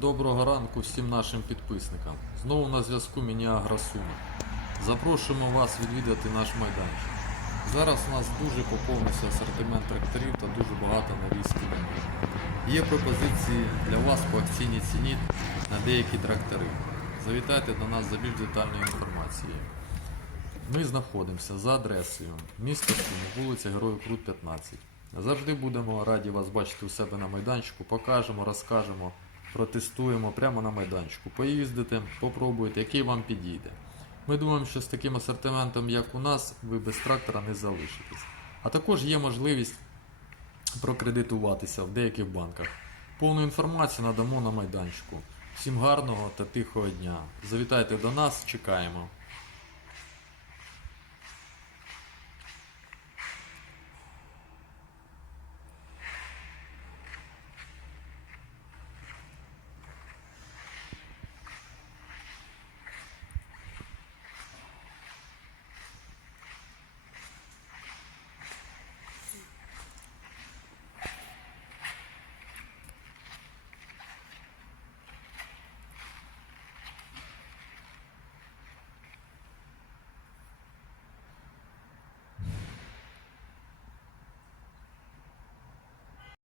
Доброго ранку всім нашим підписникам. Знову на зв'язку Мініагра Суми. Запрошуємо вас відвідати наш майданчик. Зараз у нас дуже поповнився асортимент тракторів та дуже багато новій. Є пропозиції для вас по акційній ціні на деякі трактори. Завітайте до нас за більш детальною інформацією. Ми знаходимося за адресою місто Суми, вулиця Героїв Крут 15. Завжди будемо раді вас бачити у себе на майданчику. Покажемо, розкажемо, протестуємо прямо на майданчику. Поїздите, попробуйте, який вам підійде. Ми думаємо, що з таким асортиментом, як у нас, ви без трактора не залишитесь. А також є можливість прокредитуватися в деяких банках. Повну інформацію надамо на майданчику. Всім гарного та тихого дня. Завітайте до нас, чекаємо.